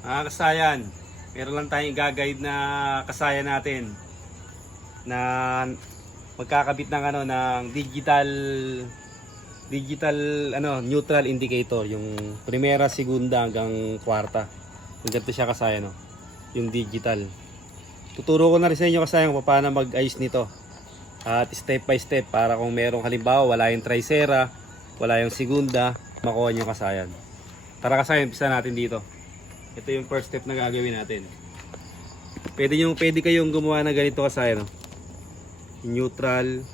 Kasayan, meron lang tayong gagayad na kasayan natin na magkakabit ng ng digital neutral indicator, yung primera, segunda hanggang kwarta. Yung ganito siya kasayan, no? Yung digital. Tuturo ko na rin sa inyo kasayan kung paano mag-ayos nito. At step by step para kung merong halimbawa wala yung tricera, wala yung segunda, makuha nyo yung kasayan. Tara kasayan, umpisa natin dito. Ito yung first step na gagawin natin. Pwede kayong gumawa ng ganito kasayan, no? Neutral,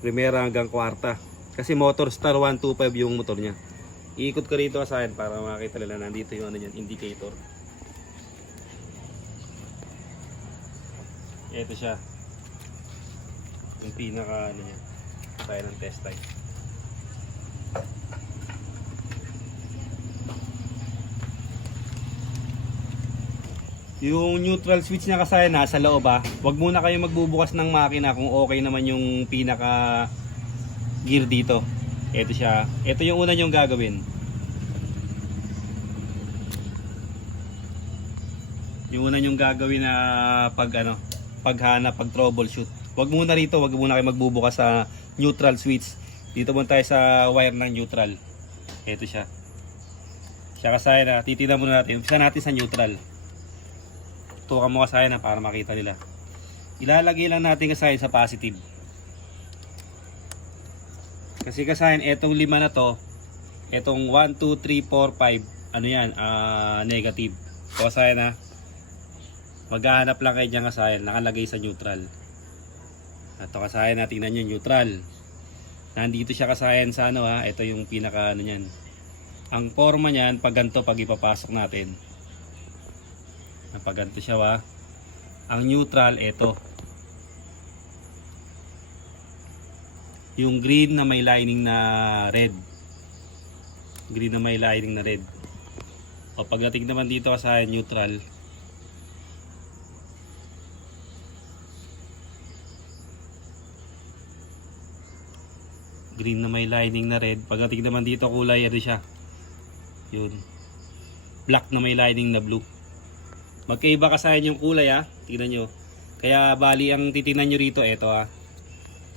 primera hanggang kwarta. Kasi motor star 125 yung motor niya. Iikot ko rito kasayan para makita nila nandito yung indicator. Ito siya. Yung pinaka niya. Tayo ng test type. Yung neutral switch niya kasayan nasa loob ha. Huwag muna kayo magbubukas ng makina kung okay naman yung pinaka gear dito. Ito siya. Ito yung una nyong gagawin. Yung una nyong gagawin na paghanap, pag troubleshoot. Huwag muna rito, huwag muna kayo magbubukas sa neutral switch. Dito muna tayo sa wire ng neutral. Ito siya. Siya kasayan na, titignan muna natin. Umpisa natin sa neutral. Tukan mo kasayan na para makita nila. Ilalagay lang natin kasayan sa positive. Kasi kasayan, etong 5 na to, etong 1, 2, 3, 4, 5, ano yan, negative. So kasayan na, maghahanap lang kayo dyan kasayan, nakalagay sa neutral. Ito kasayan na, tingnan nyo, neutral. Nandito siya kasayan sa ito yung pinaka nyan. Ang forma nyan, pag ganito, pag ipapasok natin. Pag ganito siya ang neutral, ito. Yung green na may lining na red. Green na may lining na red. O pagdating naman dito sa neutral, green na may lining na red. Pagdating naman dito kulay ano siya. Yun. Black na may lining na blue. Magkaiba kasayan yung kulay Tingnan nyo. Kaya bali ang titingnan nyo rito ito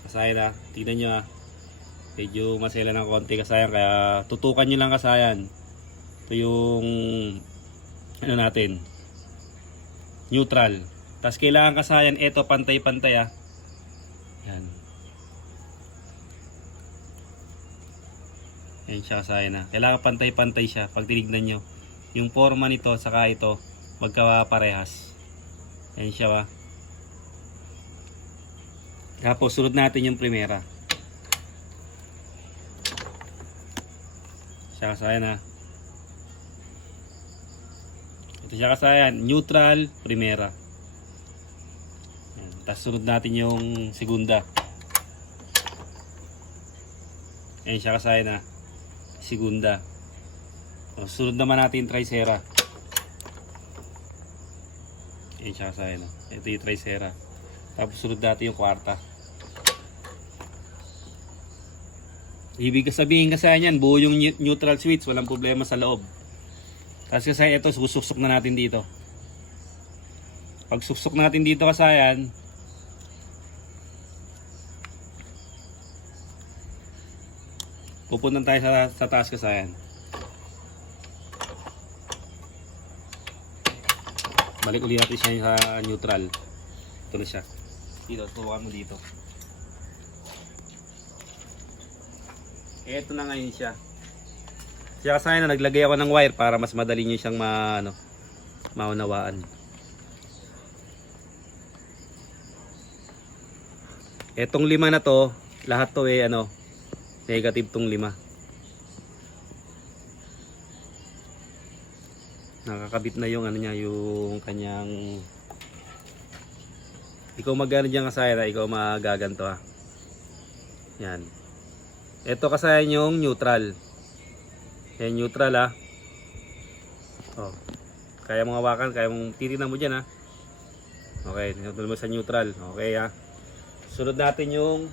kasayan tingnan nyo medyo masela ng konti kasayan, kaya tutukan nyo lang kasayan. Ito yung natin, neutral. Tapos kailangan kasayan ito pantay-pantay yan. Yan siya kasayan kailangan pantay-pantay siya. Pag tinignan nyo yung forma nito saka ito magkaparehas. Yan siya Tapos sunod natin yung primera. Siya kasayan Ito siya kasayan, neutral, primera. Yan. Tapos sunod natin yung segunda. Yan siya kasayan segunda. O, sunod naman natin yung tricera. Yan siya kasayan Ito yung tricera. Tapos sunod natin yung kwarta. Ibig sabihin kasi yan, buo yung neutral switch, walang problema sa loob. Kasi kasi ito, susuksok na natin dito. Pag suksok natin dito kasayan, pupunta tayo sa taas kasayan. Balik ulit natin siya sa neutral. Ito na siya. Dito, tuwakan mo dito. Ito na ngayon siya. Siya kasayan naglagay ako ng wire para mas madali nyo siyang maunawaan. Etong 5 na to, lahat to negative tong 5. Nakakabit na yung yung kanyang. Ikaw magano diyan kasayan ikaw magaganto Yan. Ito kasayan yung neutral. Yan neutral Oh. Kaya mong hawakan, kaya mong titignan mo diyan Okay, tinutol mo sa neutral. Okay Sunod natin yung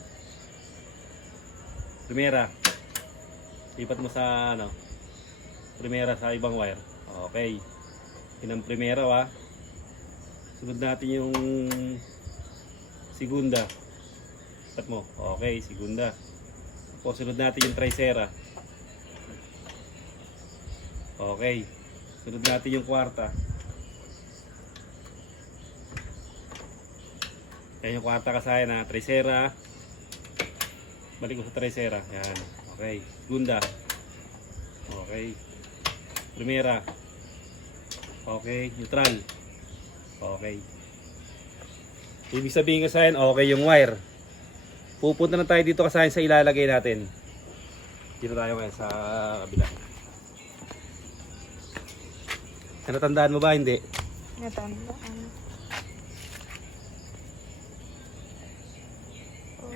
primera. Lipat mo sa primera sa ibang wire. Okay. Yan ang primera ha. Sunod natin yung segunda. Tat mo. Okay, segunda. Tapos sunod natin yung tercera. Okay. Sunod natin yung kwarta. Yan yung kwarta kasayan ha. Tercera. Balik ko sa tercera. Yan. Okay. Segunda. Okay. Primera. Okay. Neutral. Okay. Ibig sabihin kasayan, okay yung wire. Pupunta na tayo dito kasayan sa ilalagay natin. Dito tayo ngayon sa kabila. Natandaan mo ba? Hindi. Natandaan.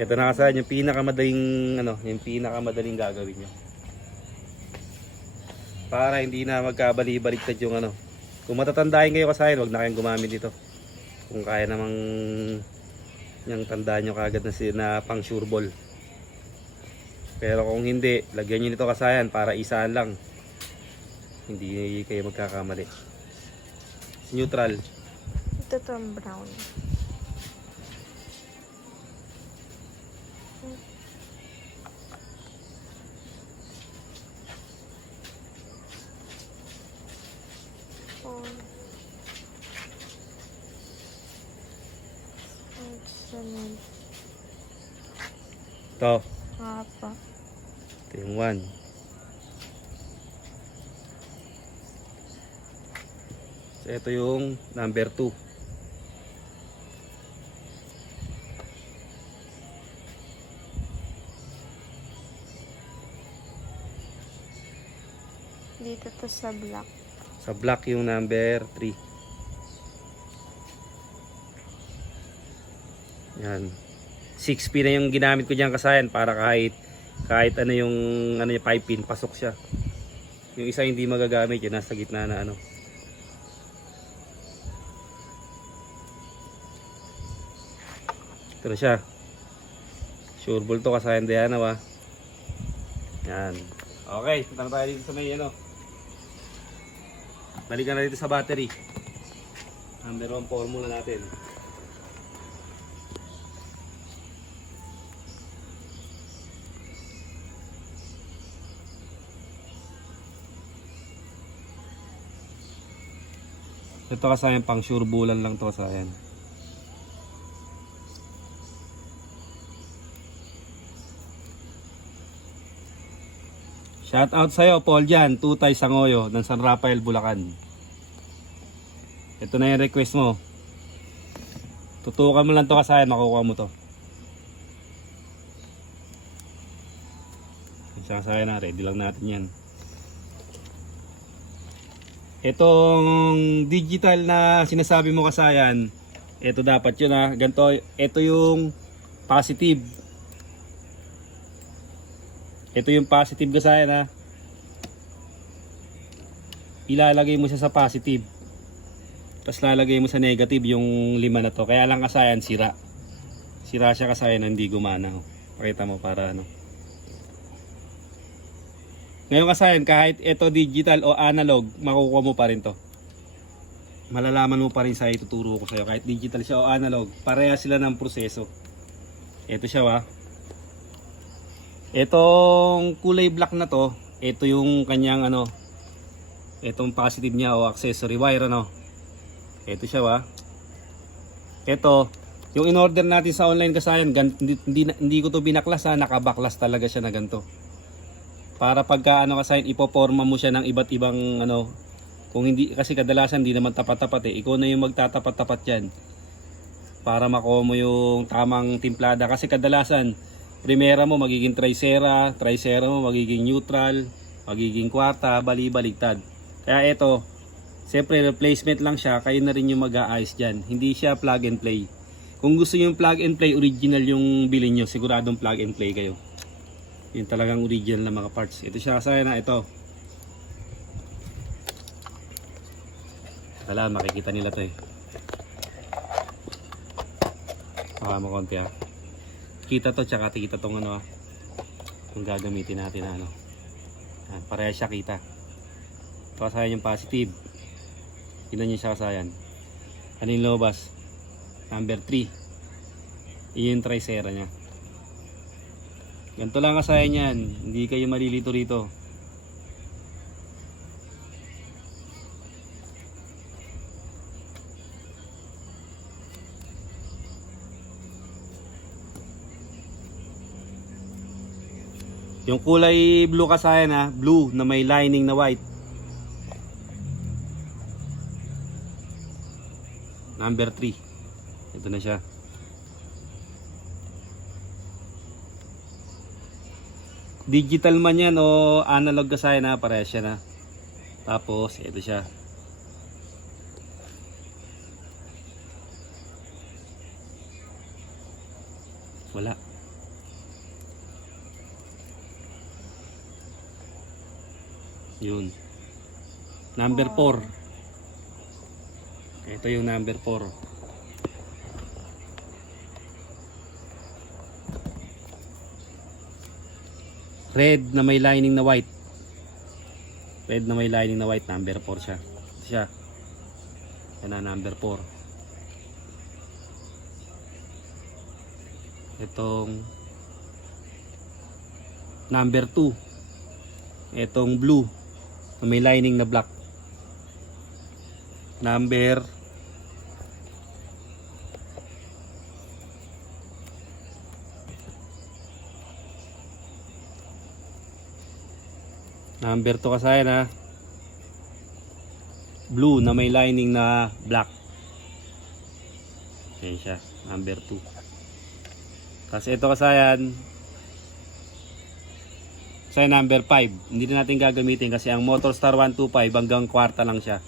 Ito na kasayan yung yung pinakamadaling gagawin nyo. Para hindi na magkabali-baliktad yung Kung matatandahin kayo kasayan, wag na kayong gumamit dito. Kung kaya namang yung tandaan nyo kagad na pang sure ball. Pero kung hindi, lagyan nyo nito kasayan para isaan lang. Hindi kayo magkakamali. Neutral. Ito itong brown. Excellent. Ito. Apa. Ito yung 1. So, ito yung number 2. Dito to sa black. Sa black yung number 3. Yan. 6P na yung ginamit ko diyan kasayan para kahit yung 5 pin pasok siya. Yung isa hindi magagamit, yun nasa gitna na Ito na siya. Sure ball to kasayan Diana wa. Yan. Okay, punta na tayo dito sa may balikan na dito sa battery. Number 1 formula natin. Ito kasayan pang sure bulan lang to kasayan. Shout out sa'yo Paul Jan, Tutay Sangoyo ng San Rafael, Bulacan. Ito na yung request mo. Tutukan mo lang to kasayan, makukuha mo to. Isa kasayan na, ready lang natin yan. Itong digital na sinasabi mo kasayan, ito dapat yun ganito, ito yung positive. Ito yung positive kasayan Ilalagay mo siya sa positive. Tapos lalagay mo sa negative yung 5 na to. Kaya lang kasayan sira. Sira siya kasayan hindi gumana. Pakita mo para Ngayon kasayan, kahit ito digital o analog, makukuha mo pa rin to. Malalaman mo pa rin sa ituturo ko sa'yo. Kahit digital siya o analog, pareha sila ng proseso. Ito siya Itong kulay black na to, ito yung kanyang itong positive niya o accessory wire Ito siya Ito, yung in-order natin sa online kasayan, hindi ko to binaklas nakabaklas talaga siya na ganito. Para pagka kasayan, ipoporma mo siya ng iba't ibang kung hindi, kasi kadalasan hindi naman tapat-tapat ikaw na yung magtatapat-tapat yan. Para makuha mo yung tamang timplada, kasi kadalasan primera mo magiging tricera mo magiging neutral, magiging kwarta, bali-baligtad. Kaya ito, siyempre replacement lang siya, kayo na rin yung mag-aayos dyan. Hindi siya plug and play. Kung gusto nyo yung plug and play, original yung bilhin nyo, siguradong plug and play kayo. Yung talagang original na mga parts. Ito siya kasaya na ito. Wala, makikita nila to Baka mo konti Kita to, tsaka kita tong kung gagamitin natin pareha siya kita. Ito kasaya yung positive. Tignan nyo siya kasayan. Ano yung lumabas? Number 3. Iyon yung tricera niya. Ganito lang kasayan yan. Hindi kayo malilito rito. Yung kulay blue kasayan ha, blue na may lining na white. Number 3. Ito na siya. Digital man yan o analog kasayan ha, parehas siya na. Tapos ito siya. Wala. Yun. Number 4. Ito yung number 4. Red na may lining na white. Red na may lining na white. Number 4 siya. Ito siya. Yan na number 4. Itong number 2. Itong blue na may lining na black. Number 2 kasayan ha. Blue na may lining na black. Ayan siya, number 2. Tapos ito kasayan, sa number 5. Hindi na natin gagamitin kasi ang Motorstar 125 hanggang kwarta lang siya.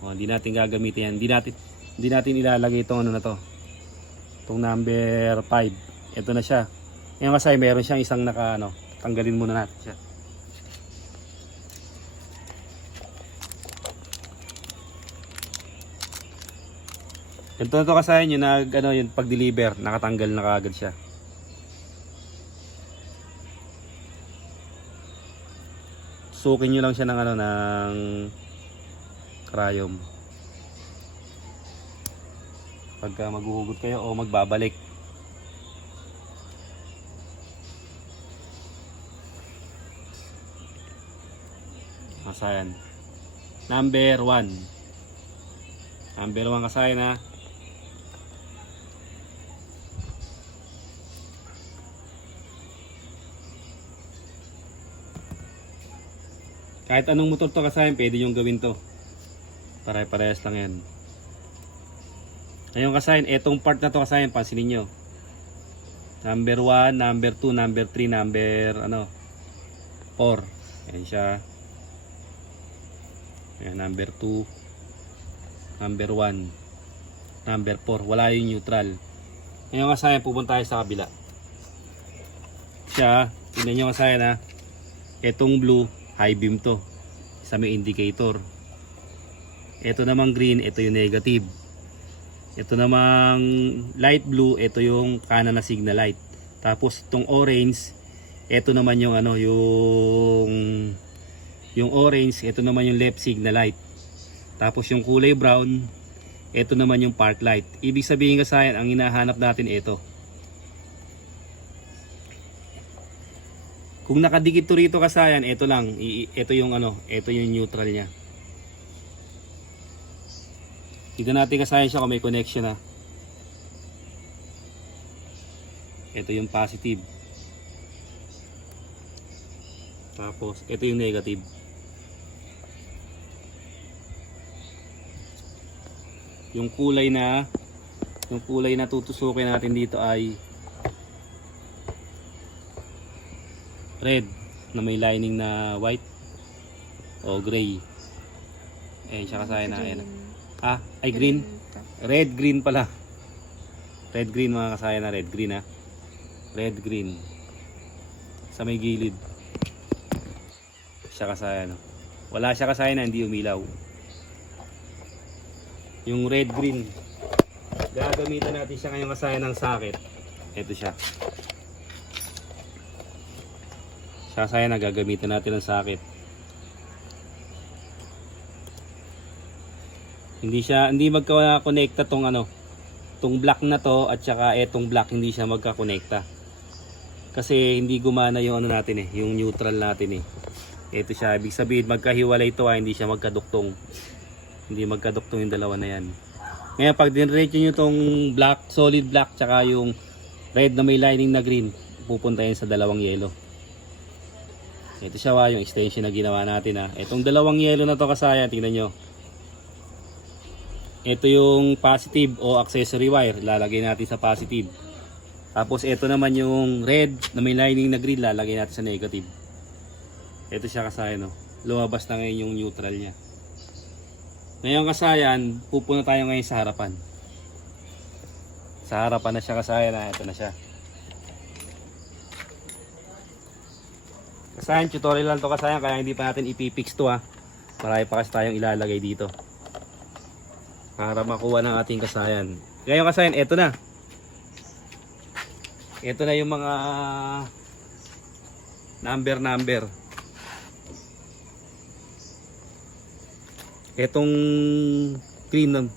O, hindi natin gagamitin yan. Hindi natin ilalagay itong ano na to. Itong number 5. Ito na siya. Ngayon kasi meron siyang isang naka ano. Tanggalin muna natin siya. Ito na to kasi yung ano yung pag-deliver, nakatanggal na kaagad siya. Sukin nyo lang siya ng ano ng cryom. Pagka maghuhugot kayo o magbabalik. Kasayan. Number 1. Number 1 kasayan ha. Kahit anong motor to kasayan, pwede yung gawin to. Pare-parehas lang yan. Ngayon kasayan, etong part na to kasayan, pansinin nyo. Number 1, number 2, number 3, number 4. Ayan siya. Ayan, number 2, number 1, number 4. Wala yung neutral. Ngayon kasayan, pupunta tayo sa kabila. Siya, tingnan nyo kasayan ha. Etong blue, high beam to sa may indicator. Ito namang green, ito yung negative. Ito namang light blue, ito yung kanan na signal light. Tapos itong orange, ito naman yung yung orange, ito naman yung left signal light. Tapos yung kulay brown, ito naman yung park light. Ibig sabihin kasayan, ang hinahanap natin ito. Kung nakadikit to rito kasayan, ito lang, ito yung ito yung neutral niya. Tignan natin kasayan siya kung may connection ha. Ito yung positive. Tapos ito yung negative. Yung kulay na tutusukin natin dito ay red na may lining na white o gray. Eh siya kasayan na ayan. Ay green. Red green pala. Red green mga kasayan na red green ha. Red green. Sa may gilid. Siya kasayan. Wala siya kasayan na hindi umilaw. Yung red green. Gagamitan natin siya ngayong kasayan ng socket. Ito siya. Kasayan na gagamitan natin ng socket. Hindi magka-connecta tong ano, tong block na to at saka etong block hindi siya magka-connecta. Kasi hindi gumana yung ano natin yung neutral natin Ito siya, ibig sabihin magkahiwalay ito hindi siya magkaduktong. Hindi magkaduktong yung dalawa na yan. Ngayon pag dinretso nyo tong black, solid black, tsaka yung red na may lining na green, pupunta yan sa dalawang yellow. Ito siya yung extension na ginawa natin Itong dalawang yellow na to kasayan, tingnan nyo. Ito yung positive o accessory wire, lalagay natin sa positive. Tapos ito naman yung red na may lining na green, lalagay natin sa negative. Ito siya kasayan lumabas na ngayon yung neutral niya. Ngayon kasayan, pupunta tayo ngayon sa harapan. Sa harapan na siya kasayan ito na siya. Kasayan, tutorial lang to kasayan, kaya hindi pa natin ipipix to Marami pa kasi tayong ilalagay dito para makuha ng ating kasayan. Ngayon kasayan, ito na. Ito na yung mga number. Etong green,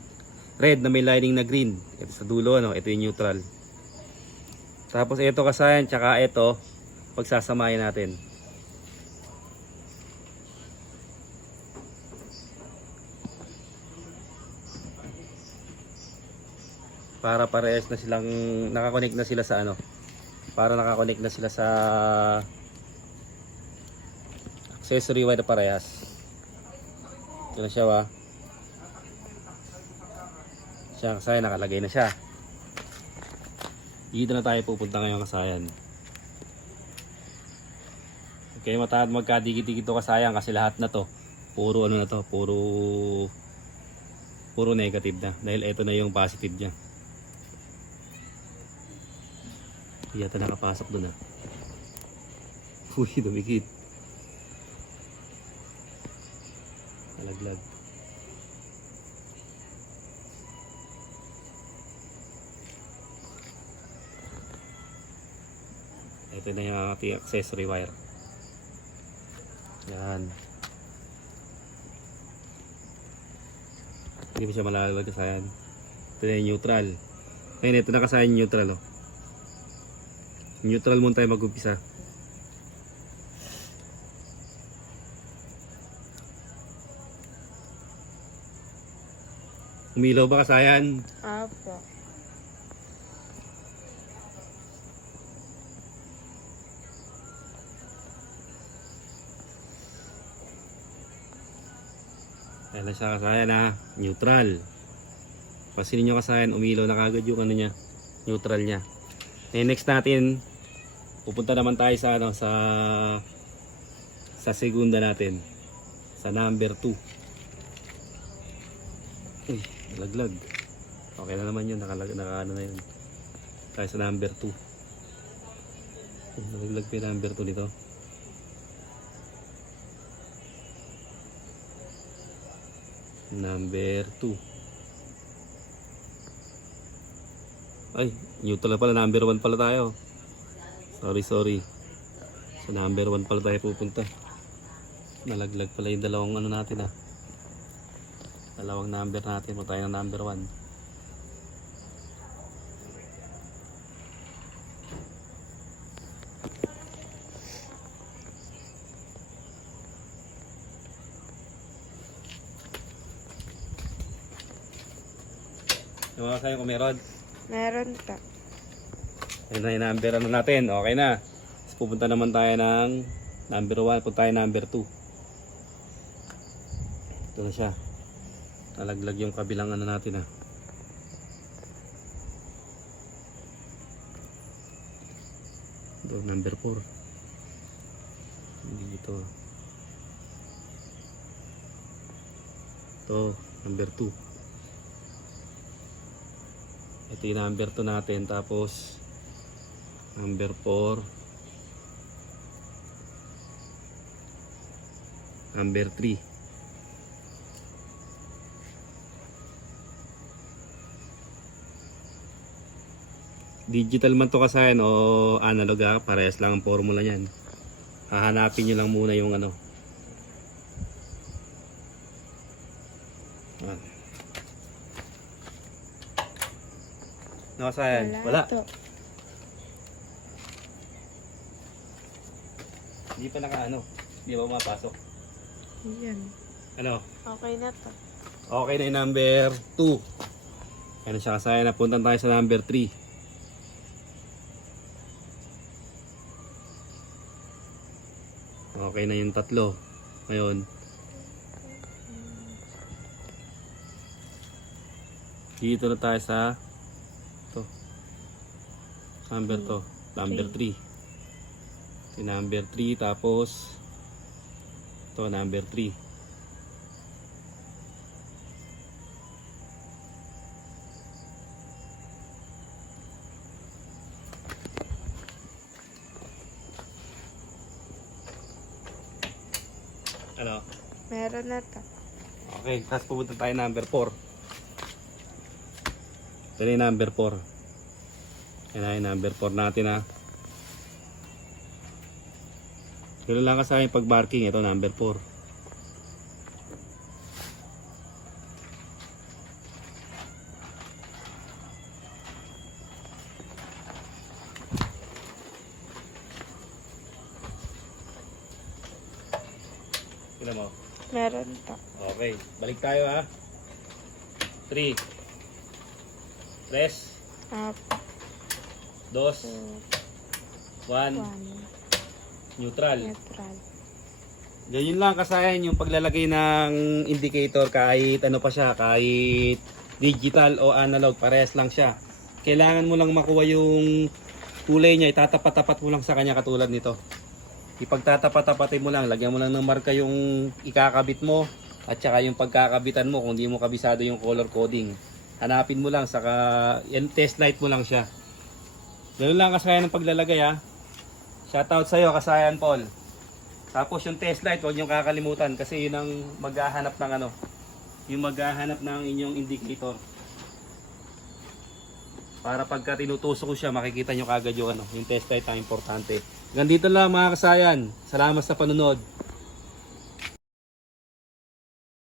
red na may lining na green. Ito sa dulo, ito yung neutral. Tapos ito kasayan, tsaka ito, pagsasamahin natin. Para parehas na silang nakakonect na sila sa para nakakonect na sila sa accessory wire na parehas. Ito na siya siya kasayan, nakalagay na siya. Dito na tayo pupunta ngayon kasayan. Okay, magkadikit-dikit to kasayan kasi lahat na to puro na to, puro negative na dahil ito na yung positive niya. Yata nakapasok doon Uy, dumikit. Alaglag. Ito na yung ating accessory wire. Yan. Hindi pa siya malalaglag kasayan. Ito na yung neutral. Ngayon ito na kasayan yung neutral Neutral muna tayo mag-umpisa. Umilaw ba kasayan? Apo. Ayan na siya kasayan neutral. Pasinin nyo kasayan, umilaw na kagad yung niya, neutral niya. Next natin, pupunta naman tayo sa sa segunda natin, sa number 2. Uy, nalaglag. Okay na naman yun, naka na yun. Tayo sa number 2. Nalaglag pa yung number 2 nito. Number 2. Ay, neutral pala, number 1 pala tayo. Sorry. Sa number 1 pala tayo pupunta. Nalaglag pala yung dalawang natin dalawang number natin. Punta tayo ng number 1. Yung mga kayo kung meron. Meron pa. Ayun na yung number natin. Okay na. Tapos pupunta naman tayo ng number 1. Punta tayo number 2. Ito na siya. Nalaglag yung kabilang natin Ito, number 4. Dito. Ito, number 2. Ito yung number 2 natin. Tapos number 4, number 3. Digital man to kasayan o analog parehas lang ang formula niyan. Hahanapin nyo lang muna yung Ano kasayan? Wala. To. Hindi pa naka-ano. Hindi pa pumapasok. Yan. Ano? Okay na to. Okay na yung number 2. Ano siya kasayan? Napuntan tayo sa number 3. Okay na yung 3. Ngayon, dito na tayo sa to. Number to. Number 3. Yung number 3 tapos to number 3. Ano? Meron na to. Okay, tapos pupunta tayo number 4. Ito na yung number 4. Yan na yung number 4 natin ha. Ganun lang ka sa akin pag marking. Ito number 4. Tignan mo. Meron to. Okay, balik tayo ha. 3 Apo. 2 1 1. neutral. Neutral. Ganyan lang kasayan yung paglalagay ng indicator kahit ano pa siya, kahit digital o analog, parehas lang siya. Kailangan mo lang makuha yung kulay niya, itatapat-tapat mo lang sa kanya katulad nito. Ipagtatapat-tapatin mo lang, lagyan mo lang ng marka yung ikakabit mo at saka yung pagkakabitan mo kung di mo kabisado yung color coding. Hanapin mo lang, saka yan, test light mo lang siya. Ganun lang kasayan ng paglalagay ha. Shoutout sa'yo kasayan Paul. Tapos yung test light, huwag niyong kakalimutan kasi yun ang maghahanap ng ano, yung maghahanap ng inyong indicator. Para pagka tinutusok ko siya, makikita nyo kagad yung ano, yung test light ang importante. Ganito lang mga kasayan. Salamat sa panunod.